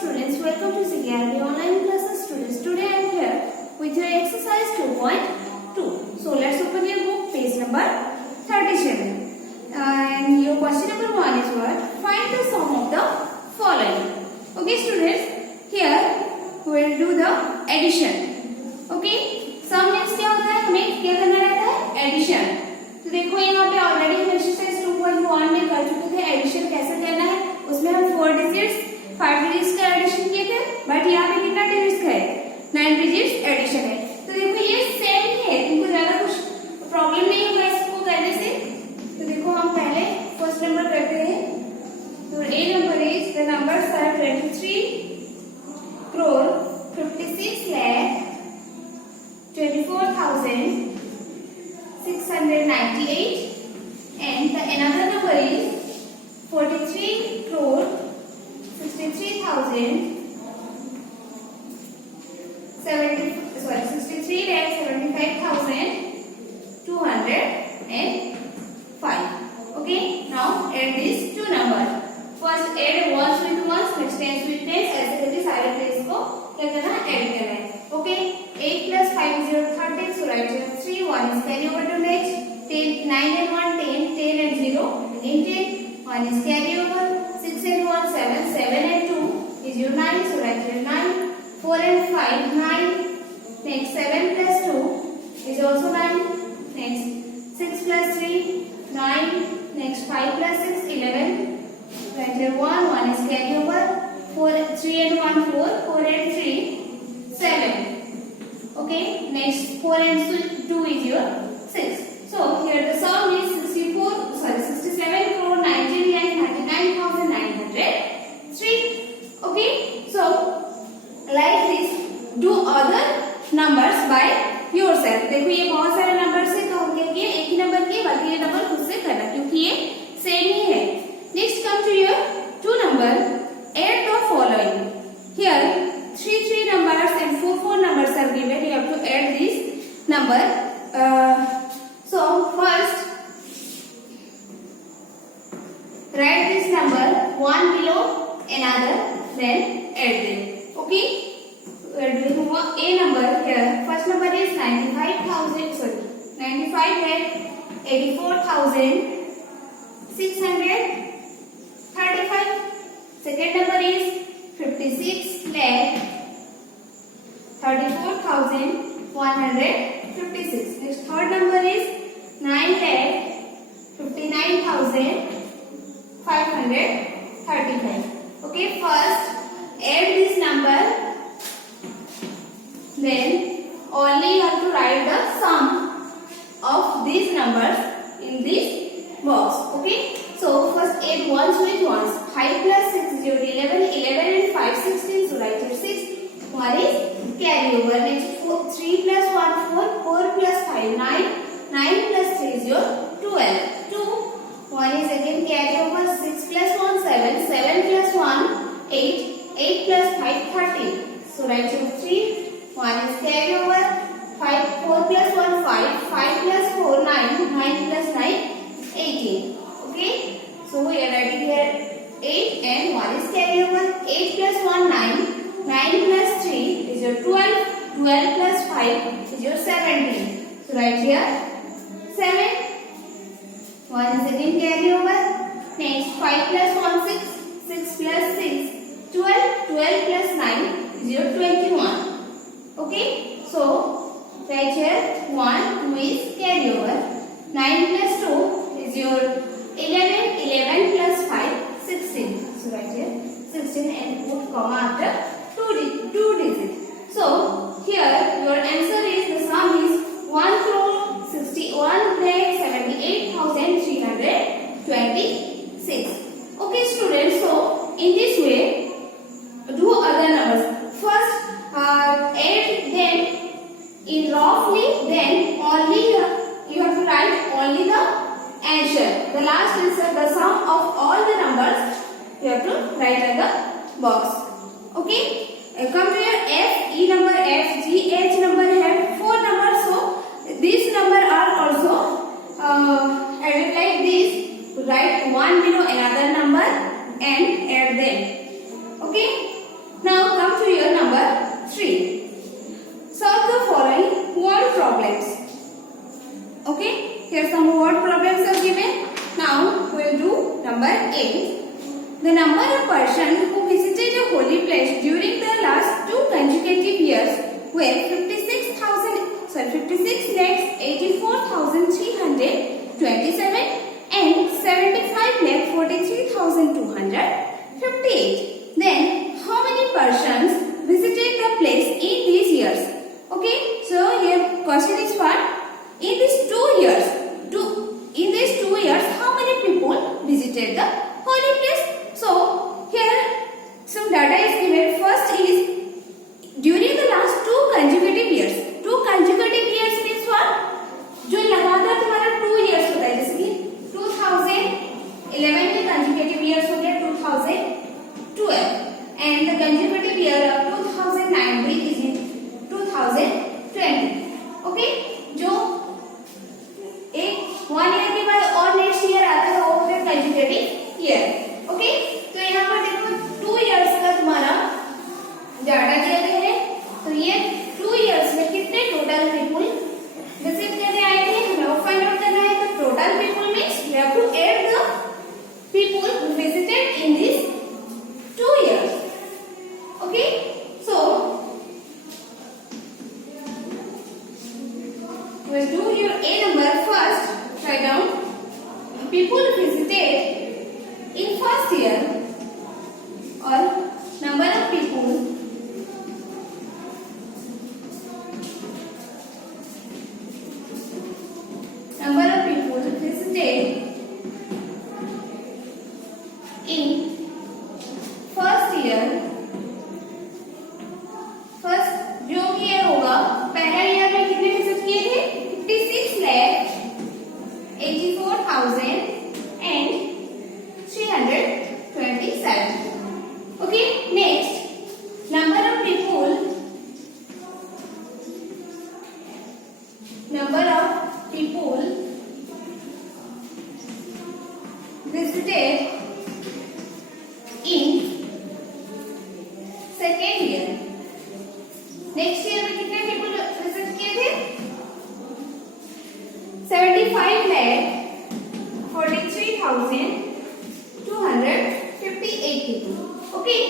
students, welcome to CKRB online classes students. Today I am here with your exercise 2.2. So let's open your book, page number 37. And your question number 1 is what? Find the sum of the following. Okay students, here we will do the addition. Okay, sum means क्या होता है? हमें क्या करना रहता है? Addition. तो देखो यहाँ पे ऑलरेडी हम एक्सरसाइज 2.1 में कर चुके थे एडिशन कैसे करना है. उसमें हम 4 डिजिट्स 5 डिजिट्स का एडिशन किए थे, बट यहाँ पे कितना डिजिट्स का है? 9 डिजिट्स एडिशन है. तो देखो ये सेम ही है, तुमको ज्यादा कुछ प्रॉब्लम नहीं होगा इसको करने से. तो देखो हम पहले फर्स्ट नंबर करते हैं. तो A number is the numbers are 23 crore 56 lakh 24,698 and the another number is 43 crore 63 lakh 75,205. Okay, now add these two numbers. First add ones with ones, next tens with tens. ऐसे करके सारे place को क्या करना है? Add करना है. Okay, 8 plus 5 is 13. So write here 3. 1 is carry over to next. 10, 9 and 1 10, 10 and 0 again 10. 1 is carry over. 6 and 1 7, 7 and 2 is your 9. So write here 9. 4 and 5 9. Next 7 plus 2 is also 9. Next 6 plus 3 9. Next 5 plus 6 11. Write here 1. 1 is carry over. 4 3 and 1 4. 4 and 3 7. Okay. Next 4 and 2 is your 6. So here the sum is 67 crore 19 lakh 99,903. Okay. So like this, do other numbers by yourself. देखो ये बहुत सारे numbers है, तो हम कहेंगे एक ही number के बाकी ये नंबर खुद से करना, क्योंकि ये सेम ही है. Next come to your 2 number. Add the following. Here 3 numbers and 4 numbers are given. You have to add this number. So first write this number one below another, then add them. Okay. We are doing a number here. First number is 95 lakh 84,635. Second number is 56 lakh 34,156. Next third number is 9 lakh 59,535. Okay, first add this number, then only you have to write the sum of these numbers in this box. Okay, so first add ones with ones. 5 plus 6 is your 11. 11 and 5 16. So write your 6. 1 is carry over. Next 3 plus 1 4. 4 plus 5 9. 9 plus 3 is your 12. 2. 1 is again carry over. 6 plus 1 7. 7 plus 1 8. 8 plus 5 13. So write your 3. 1 is carry over. 4 plus 1 5. 5 plus 4 9. 9 plus 9 18. Okay. So we are writing here 8 and 1 is carry over. 8 plus 1 9. 9 plus 3 is your 12. 12 plus 5 is your 17. So write here 7. 1 is again carry over. Next 5 plus 1 6. 6 plus 6 12. 12 plus 9 is your 21. Okay. So write here 1. 2 is carry over. 9 plus 2 is your 11. 11 plus 5 16. So write here 16 and put comma after 2 digits. So here your answer is, the sum is 1 crore 61,78,326. Okay students, so in this way do other numbers. First add them in roughly, then only you have to write only the answer, the last answer, the sum of all the numbers you have to write in the box. Okay, come to your F, E number, F, G, H number have 4 numbers, so these numbers are also added like this. Write one below another number and add them. Okay, person who visited a holy place during the last 2 consecutive years were 56,84,327 and 75,43,258. Then, how many persons visited the place in these years? Okay, so here question is what? In these 2 years, how many people visited the holy place? So here some data is given. First is during the last 2 consecutive years. 2 consecutive years means what? जो लगातार तुम्हारा 2 years होता है, जैसे कि 2011 के consecutive years हो गया 2012 and the consecutive year of 2019 is 2020. Okay, जो एक 1 year के बाद और नेक्स्ट ईयर आता है वो होता है कंसेक्यूटिव ईयर. ओके, तो यहाँ पर देखो 2 years का तुम्हारा डाटा दिया गया है. तो ये 2 years में कितने टोटल पीपल विजिट करने आए थे हमें फाइंड आउट करना है. तो total people means we have to add the people who visited in this 2 years. Okay, so we'll do your A number first. Write down people visited in first year or number of people visited in first year. First जो year होगा पहला year में कितने visit किए थे? 56,84,327. Okay, next number of people visited in second year. Next year में कितने people visit किए थे? 75,43,258 people. Okay,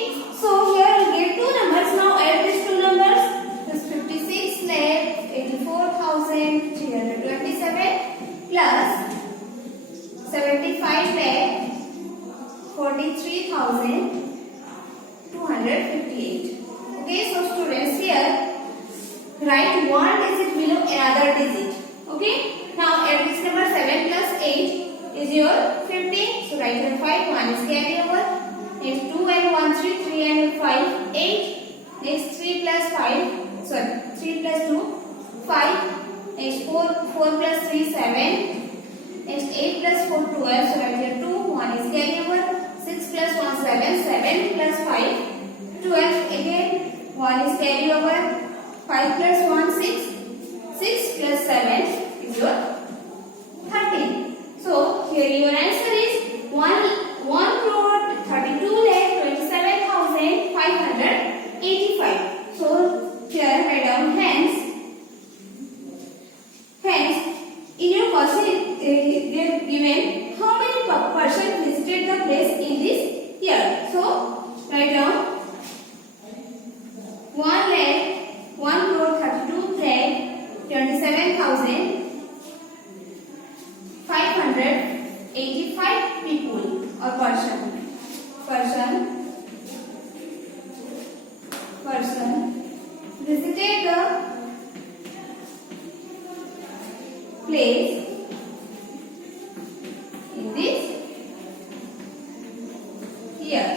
so here we get 2 numbers. Now add these 2 numbers. This 56,84,327 plus 75,43,258. Okay, so students here write one digit below another digit. Okay, now add this number. 7 plus 8 is your 15. So write here 5. 1 is carry over. Next 2 and 1 3. 3 and 5 8. Next 3 plus 5. Sorry, 3 plus 2 5. Next 4 plus 3 7. Next 8 plus 4 12. So write here 2. 1 is carry over. 6 plus 1 7. 7 plus 5 12 again. 1 is carry over. 5 plus 1 6. 6 plus 7 is your 13. So here your answer is 1,32,27,585. So here write down hence in your question they have given how many person visited the place in this year. So write down 1,32,27,585 people or person visited the place in this year.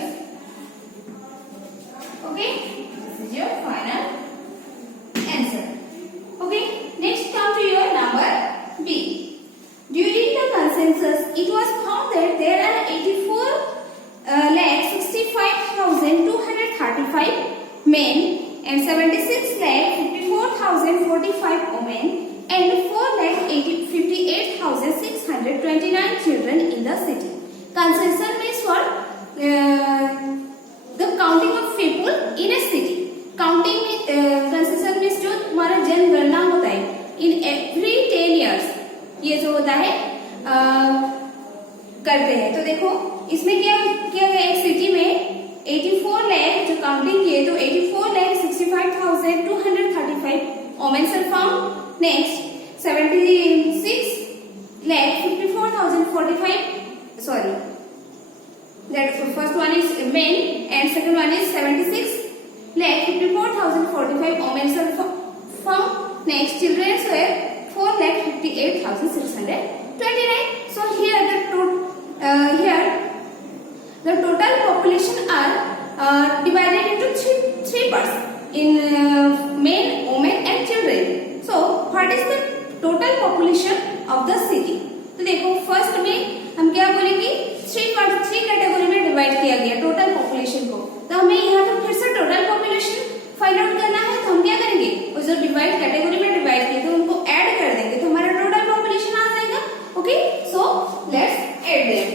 Okay, this is your final answer. Okay, next come to your number B. During the consensus, it was found that there are 84,65,235 men and 76,54,045 women and 4,58,629 children in the city. Consensus means what? The counting of people in a city. Counting में consensus means जो तुम्हारा जनगणना होता है in every 10 years. ये जो होता है करते हैं. तो देखो इसमें क्या किया गया, एक सिटी में काउंटिंग किए तो 84,65,235 womens are found. Next 76,54,045, sorry, that first one is men and second one is 76,54,045 women are found. Next, children were 4,58,629. So here the total population are divided into three parts in men, women and children. So what is the total population of the city? तो देखो first में हम क्या बोलेंगे, three category में divide किया गया total population को. तो हमें यहाँ पर फिर से टोटल पॉपुलेशन फाइंड आउट करना है. तो हम क्या करेंगे, वो जो डिवाइड कैटेगरी में डिवाइड किए तो उनको ऐड कर देंगे तो हमारा टोटल पॉपुलेशन आ जाएगा. Okay, so let's add them.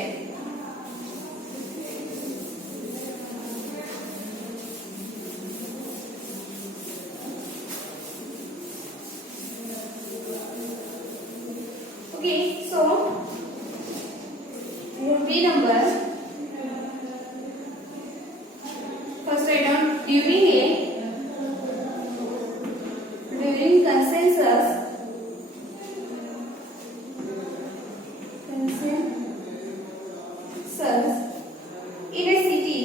Okay, so would be number. First write down during consensus in a city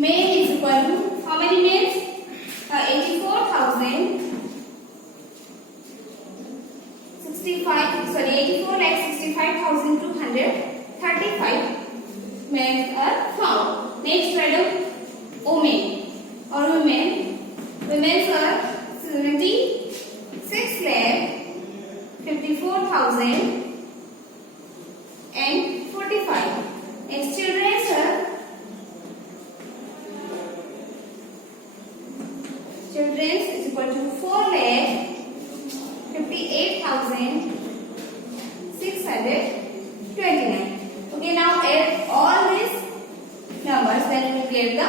May is equal to how many males? 84,65,235 males are found. Next, write down women or women. Women are 76,54,045. Next, children are is equal to 4,58,629. Okay, now add all these numbers, then we will get the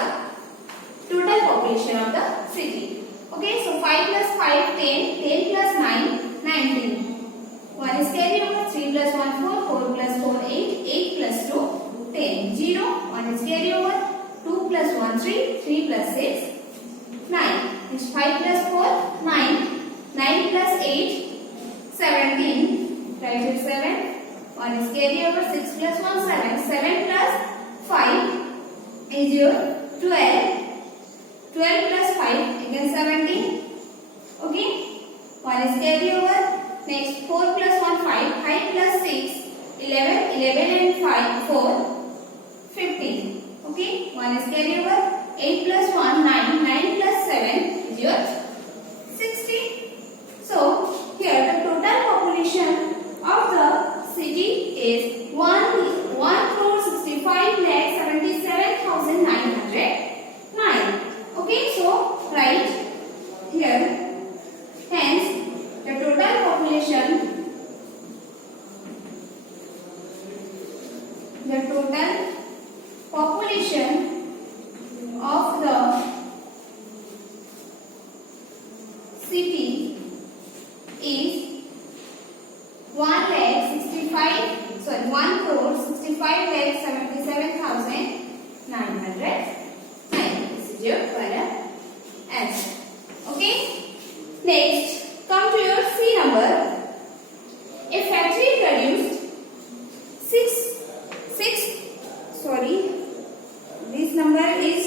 total population of the city. Okay, so 5 plus 5, 10, 10 plus 9, 19. 1 is carry over, 3 plus 1, 4, 4 plus 4, 8, 8 plus 2, 10, 0, 1 is carry over, 2 plus 1, 3, 3 plus 6, 9. It's 5 plus 4, 9. 9 plus 8, 17. Write it 7. 1 is carry over. 6 plus 1, 7. 7 plus 5 is your 12. 12 plus 5, again 17. Okay. 1 is carry over. Next 4 plus 1, 5. 5 plus 6, 11. 11 and 5, 4. 15. Okay. 1 is carry over. 8 plus 1, 9. 9 plus 7 is your 60. So here the total population of the city is 1,65,77,909. Okay, so write here. Hence, the total population of the city is 1,65,77,909. This is your final answer. Okay. Next, come to your C number. A factory produced this number is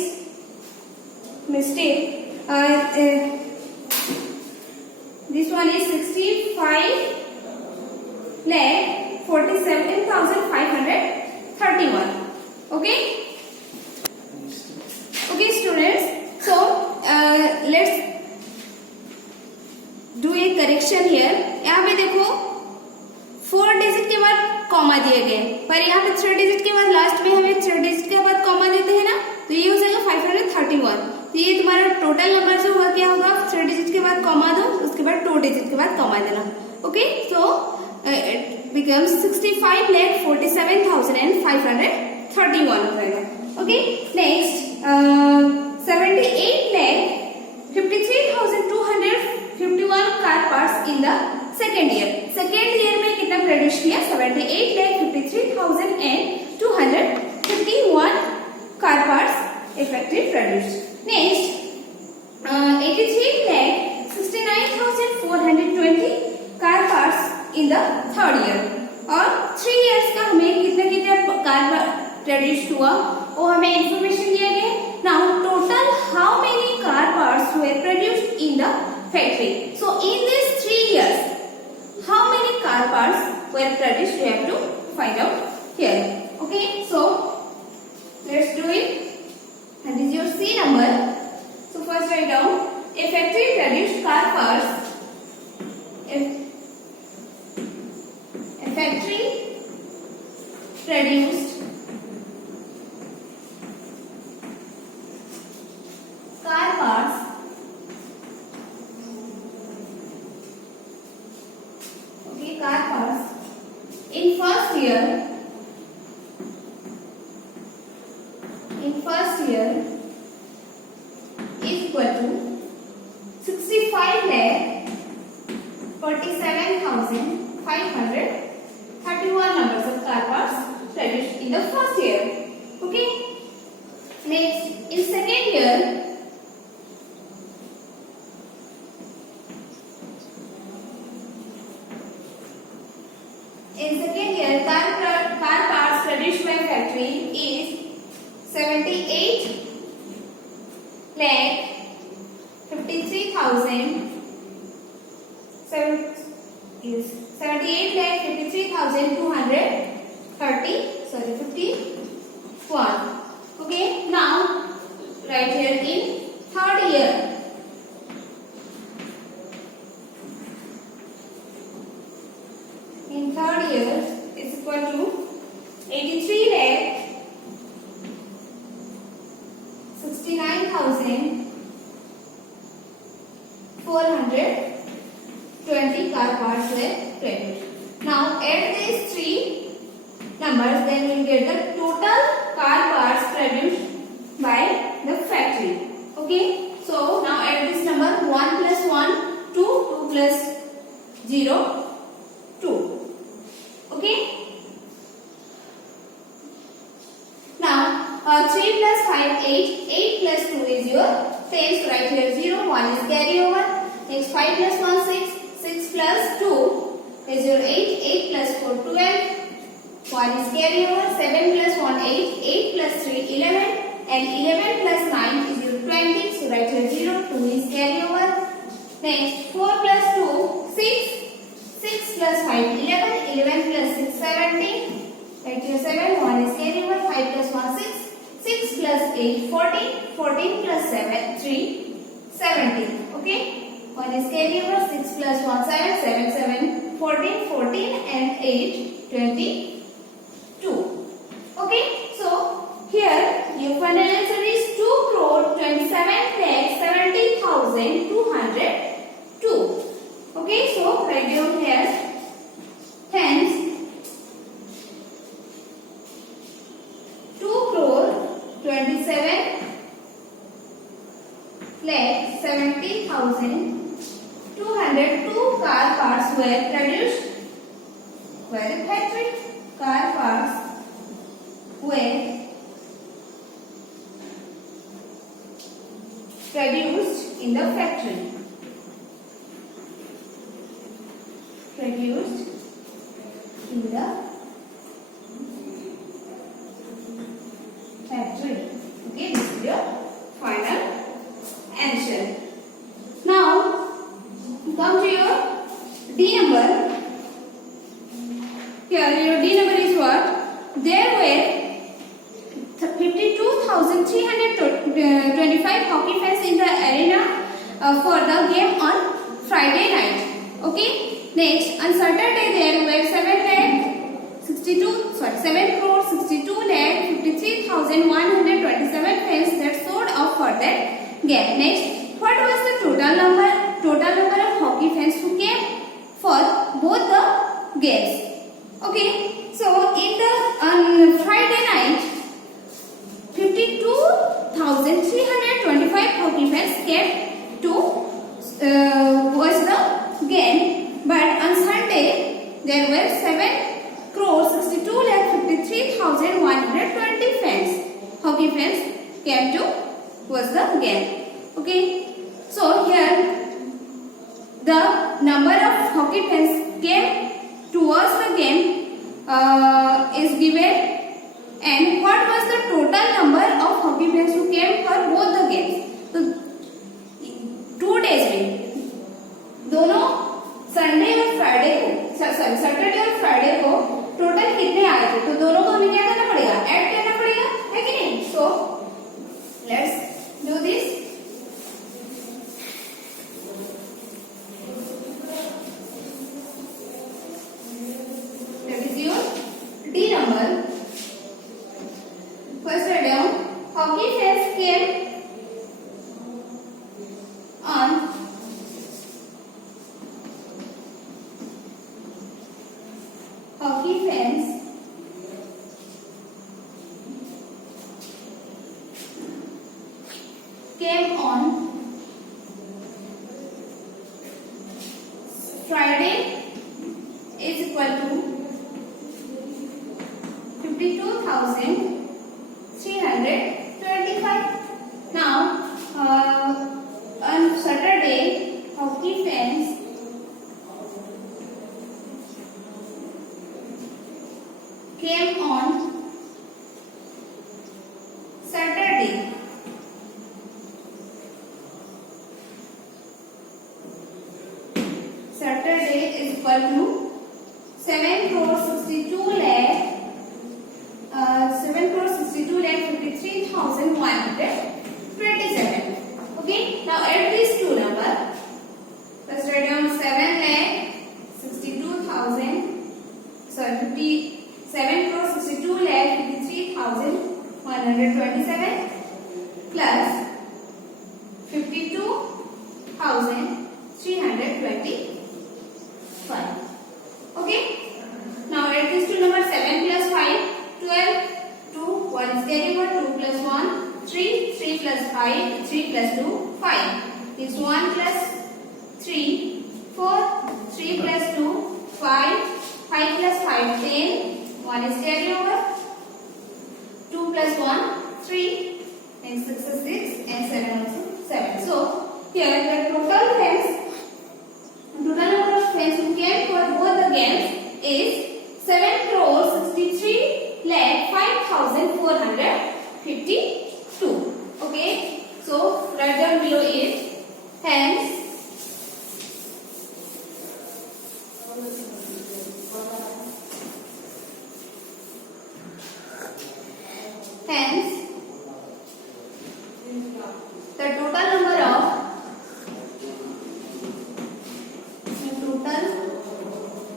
mistake. This one is 65,47,531. Okay. Okay, students. So let's do a correction here. यहाँ पे देखो 4 digit के बाद comma दिए गए, पर यहाँ पे 3 डिजिट के बाद लास्ट में हमें 3 डिजिट के बाद कॉमा देते हैं ना, तो ये हो जाएगा 531. तो ये तुम्हारा टोटल नंबर जो हुआ क्या होगा, 3 डिजिट के बाद कॉमा दो, उसके बाद 2 डिजिट के बाद कॉमा देना. ओके, सो इट बिकम्स 65,47,531 हो जाएगा. Okay, next 78,53,251 car parts in the second year. Second year में कितना कितना प्रोड्यूस किया 78,53,251 car parts A factory produce. Next 83,69,420 car parts in the third year. और 3 इयर्स का हमें कितना कितना कार प्रोड्यूस हुआ वो हमें इंफॉर्मेशन दिया गया। Now total how many car parts were produced in the factory. So in this 3 years how many car parts were produced, we have to find out here. Okay, so let's do it. And this is your C number. So first write down a factory produced car parts. A factory produced car parts car parts in first year is equal to 65,47,531 numbers of car parts produced in the first year. Okay, next in second year car parts produced by factory is 78,53,251. Okay, now right here in third year. In third year is equal to 83,69,420 car parts were produced. Now add these 3 numbers, then you will get the total car parts produced by the factory. Okay, so now add this number 1 plus 1 2, 2 plus 0 2. Okay, now 3 plus 5 8, 8 plus 2 is your 10. So right here 0, 1 is carry over. Next 5 plus 1 6, 6 plus 2 is your 8, 8 plus 4 12, 1 is carry over. 7 plus 1 8, 8 plus 3 11, and 11 plus 9 is your 20. So right here 0, 2 is carry over. Next 4 plus 2 6, 6 plus 5 11, 11 plus 6 17, right here 7, 1 is carry over. 5 plus 1 6, 6 plus 8 14, 14 plus 7 3 17. Okay, 1 is carry over. 6 plus 1 7, 7 7 14, 14 and 8 22. Okay, so here your final answer is 2,27,70,202. Okay, so write down here. Hence 2,27,70,202 car parts were produced by the factory. Car parts were produced in the factory. Produced in the factory. Okay, this is your final answer. Now come to your D number. Here your D number is what? There were 52,325 hockey fans in the arena for the game on Friday night. Okay. Next, on Saturday there were 7,62,127 fans that showed up for that game. Next, what was the total number of hockey fans who came for both the games? Okay. So in the on Friday night, 52,325 hockey fans came to watch the game, but on Sunday there were 53,120 fans, hockey fans came to watch the game. Okay, so here the number of hockey fans came to watch the game is given, and what was the total number of hockey fans who came for both the games. So 2 days में दोनों Sunday और Friday को, Saturday और Friday को total कितने आए थे, तो दोनों को हमें क्या करना पड़ेगा, ऐड करना पड़ेगा, है कि नहीं. So let's do this. That is your D number. First write down, hockey fans came on hockey fans came on Friday is equal to 52,325. Now on Saturday hockey fans came on Saturday. Saturday is equal to 7,62,53,127. Okay, now add these two numbers. Let's write down 7,62,53,127 plus 52,325. Okay, now add these two numbers. 7 plus 5, 12. 2, 1 is carry over. 2 plus 1, 3. 3 plus 5, 3 plus 2, 5. This 1 plus 3, 4. 3 plus 2, 5. 5 plus 5, 10. 1 is carry over. 2 plus 1, 3. And 6 is 6. And 7 also 7. So here the total number of fans who came for both the games is 7,63,05,452. Okay, so write down below it. Hence the total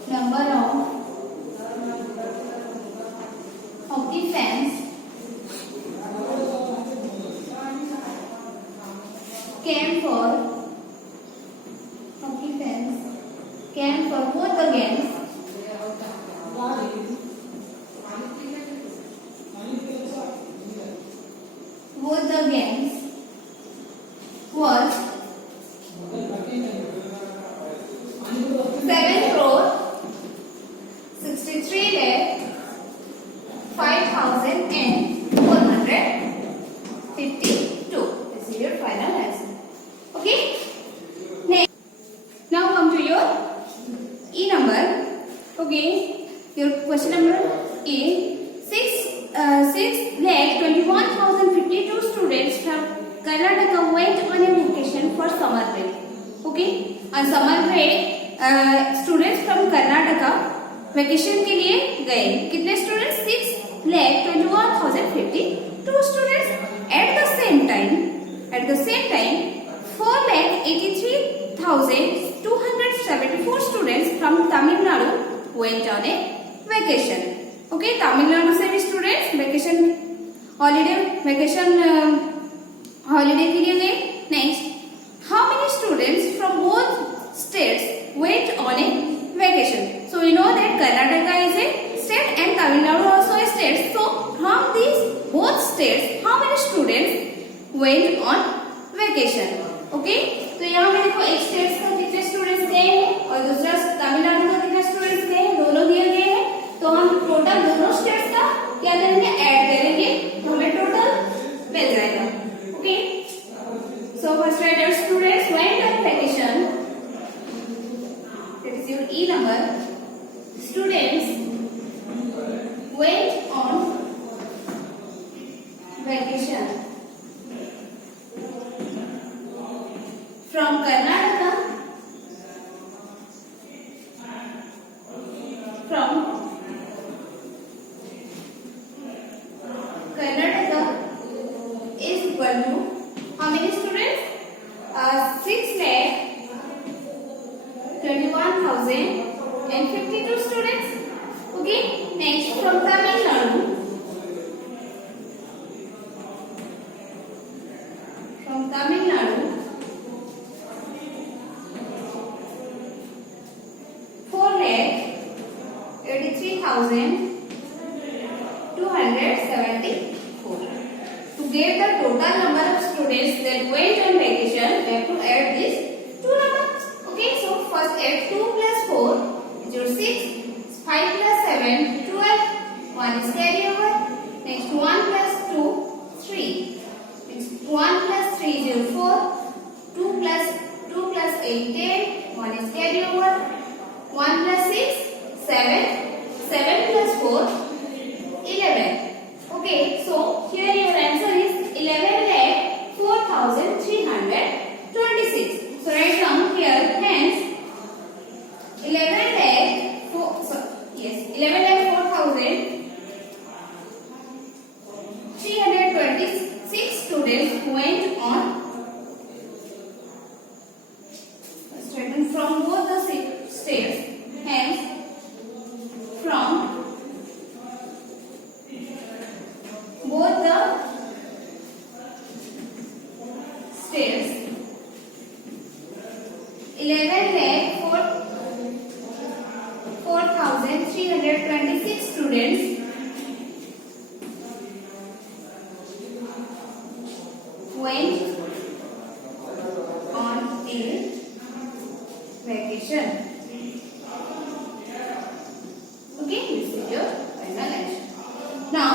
number of hockey fans came for both the games was 7,63,05,452. This is your final answer. Okay. Next, now come to your E number. Okay, your question number is 6,21,052 students from Karnataka went on a vacation for summer break. Okay, on summer break students from Karnataka vacation के लिए गए. कितने students? 6,21,052 students. At the same time 4,83,274 students from Tamil Nadu went on a vacation. Okay, Tamil Nadu से भी students vacation holiday के लिए गए. Next, how many students from both states went on a vacation? So we know that Karnataka is a state and Tamil Nadu also a state. So from these both states, how many students went on vacation? Okay, तो यहाँ पे देखो एक state का कितने students गए हैं और दूसरा तमिलनाडु का कितने स्टूडेंट्स गए हैं, दोनों दिए गए हैं. तो हम टोटल दोनों स्टेट्स का क्या 6,274. To get the total number of students that went on vacation, we have to add these two numbers. Okay, so first add 2 plus 4 is your 6, 5 plus 7, 12, 1 is carry over. Next 1 plus 2, 3. Next 1 plus 3 is your 4, 2 plus 8, 10, 1 is carry over. 1 plus 6, 7, 7 plus 4, 11. Okay, so here your answer is 11,04,326. So write down here, hence 11,04,326 students went on. Let's write down from both the states. Hence, from both the states, 11,04,326 students went on a vacation. Okay, this is your final answer. Now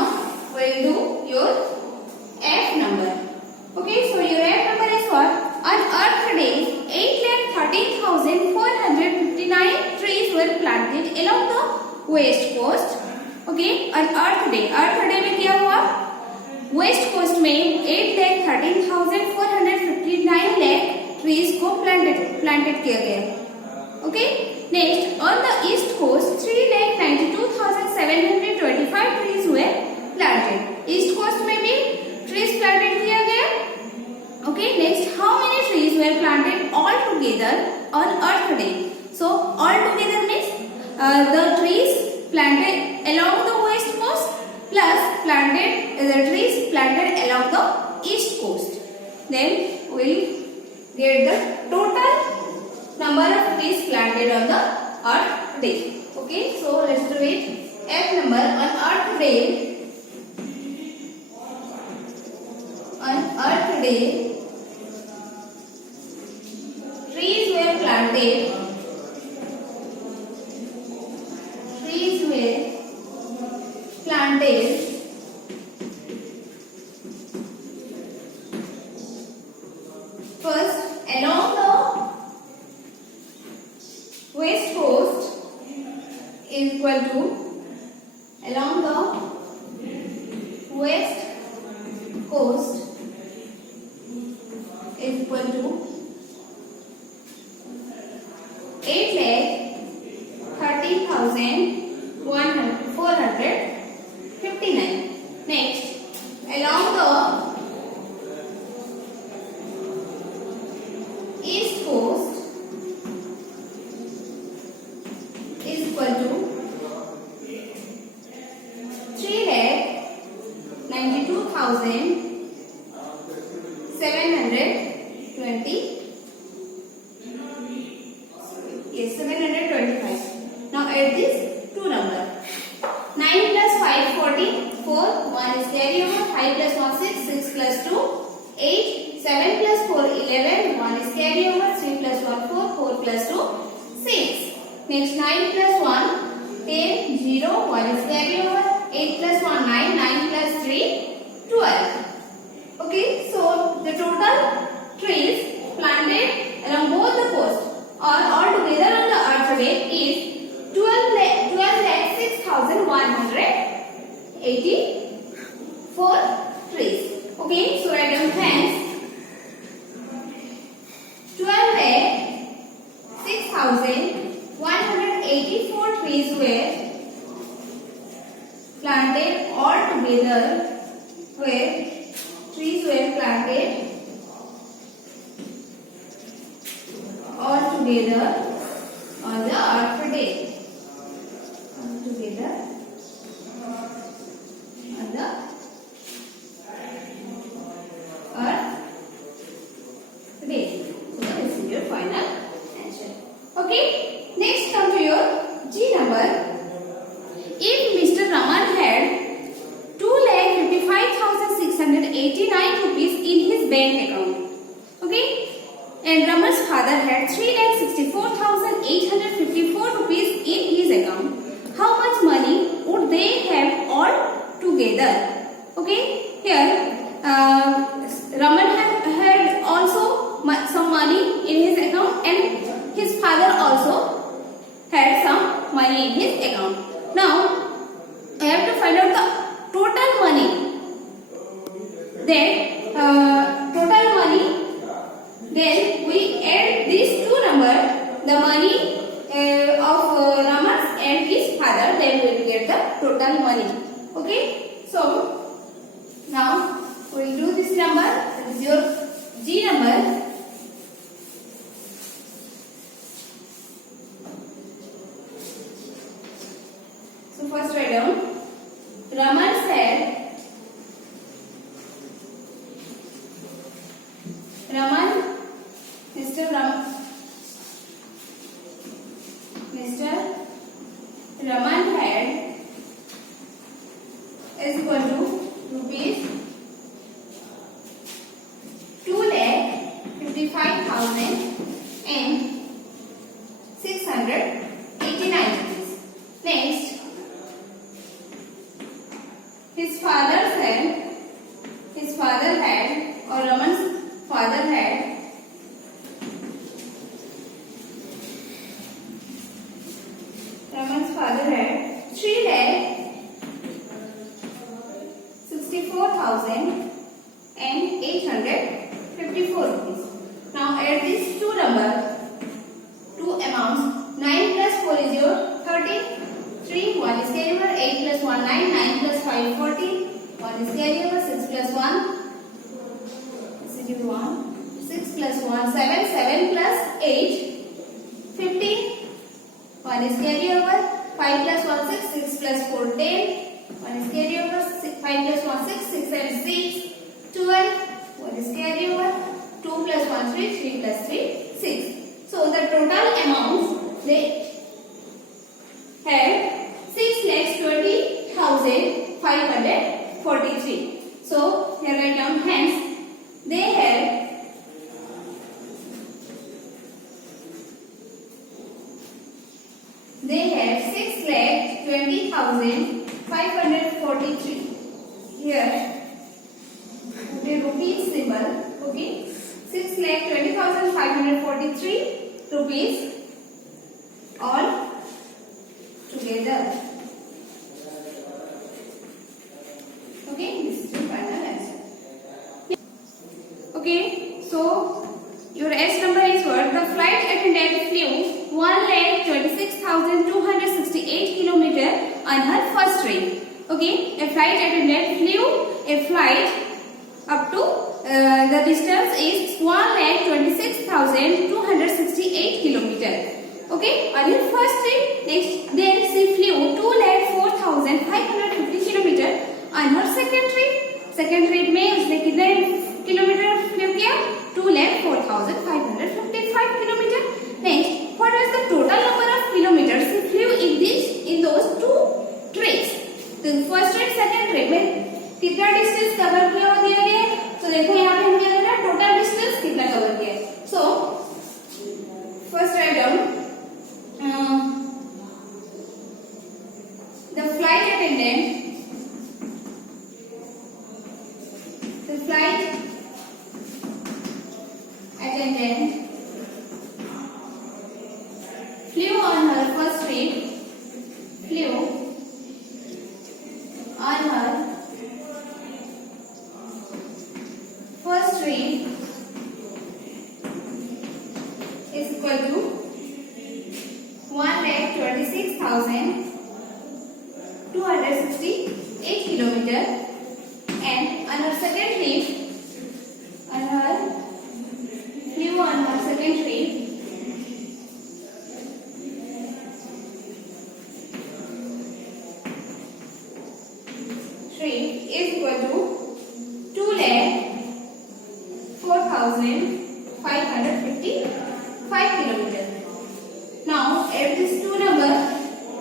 we will do your F number. Okay, so your F number is what? On Earth Day, 8,13,459 trees were planted along the west coast. Okay, on Earth Day में क्या हुआ? West coast में 8,13,459 lakh trees को planted किया गया. Okay, next on the east coast 3,92,725 trees हुए planted. East coast में भी ट्रीज प्लांटेड किया गया. Okay, next how many trees were planted all together on Earth Day. So all together means the trees planted along the west coast plus planted the trees planted along the east coast. Then we will get the total number of trees planted on the Earth Day. Okay, so let's do it. F number on Earth Day. On Earth Day, trees were planted. Trees were planted first along the west coast is equal to along the west coast is equal to 8,13,459. Next, along the east coast is equal to 3,92,720. Yes, 725. Now add these two numbers. 9 plus 5, 14, 4, 1 is carry over. 5 plus 1, 6, 6 plus 2, 8, 7 plus 4, 11, 1 is carry over. 3 plus 1, 4, 4 plus 2, 6. Next 9 plus 1, 10, 0, 1 is carry over. 8 plus 1, 9, 9 plus 3, 12. Okay, so the total trees planted along both the coast or all together on the Earth Day is 12,6,184 trees. Okay, so write down hence 12,6,184 trees were planted all together. Where trees were planted all together on the Earth Day. All together on the Earth Day. So this is your final answer. Okay. Next, come to your G number. if Mr. Raman had 2,55,689 rupees in his bank account, okay, and Raman's father had 3,64,854 rupees in his account, how much money would they have all together? Okay, here Raman had also some money in his account and his father also had some money in his account. Now I have to find out the total money. Then total money, then we add these two numbers, the money of Raman and his father, then we will get the total money. Okay, so now we will do this number. This is your G number. So first write down Raman said, Mr. Raman had is equal to rupees 2,55,689 rupees. Next, his father had, or Raman's father had 3,64,854 rupees. Now add these two numbers, two amounts. 9 plus 4 is your 33. 1 is carry over. 8 plus 1 9. 9 plus 5 14. 1 is carry over. 6 plus 1. This is your 1. 6 plus 1 7. 7 plus 8 15. 1 is carry over. 5 plus 1 6. 6 plus 4 10. 1 is carry over. 5 plus 1 6. 6 and 6 12. 1 is carry over. 2 plus 1 3. 3 plus 3 6. So the total amounts they have 6,20,543. So here write down, hence they have 6,20,543. Here the rupees symbol. Okay, 6,20,543 rupees all together. Okay, this is the final answer. Okay, so your S number is what? The flight attendant flew 1,26,268 km on her first trip. Okay, a flight attendant flew a flight up to the distance is 1,26,268 km. Okay, on your first trip. Next, then she flew 2,04,550 km on her second trip. Second trip में उसने कितने kilometre flu किया? 2,04,555 km. Next, what was the total number of kilometers she flew in those two trips? तो first trip, second trip में कितना distance cover किया हो दिया गया है? तो देखो यहाँ पे हम क्या करना है? टोटल डिस्टेंस कितना कवर किया है? So first write down the flight attendant flew on her first trip. Is equal to 1,26,268 km, and on her second trip, flew on her second trip is equal to 2,04,555 km. Now add these two numbers,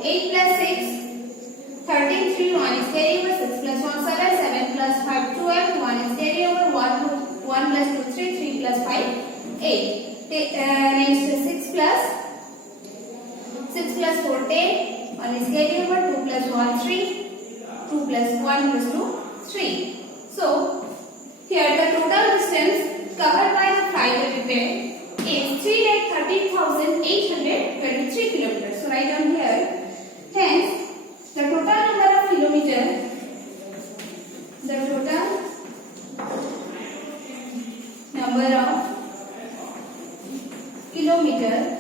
8 plus 6 13, 3, 1 is carry over, 6 plus 1, 7, 7 plus 5, 12, 1 is carry over, 1 plus 2, 3, 3 plus 5, 8. Next 6 plus 4, 10, 1 is carry over, 2 plus 1, 3, 2 plus 1 plus 2, 3. So, here the total distance covered by the flight repair is 3,13,823 kilometers. So, write down here. Hence, the total number of kilometers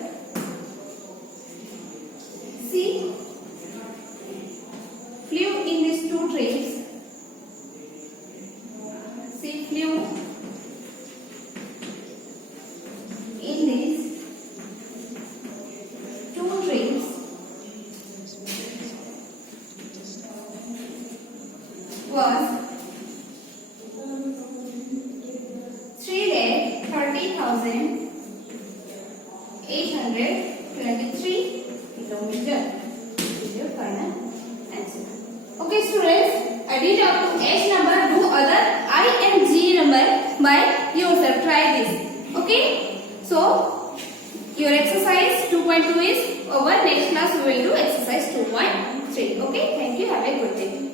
see flew in these two trains. See flew in these two trains was 3,30,823 kilometers. This is your final answer. Okay, students, add up to H number. Do other I and G number by yourself. Try this. Okay. So your exercise 2.2 is over. Next class we will do exercise 2.3. Okay. Thank you. Have a good day.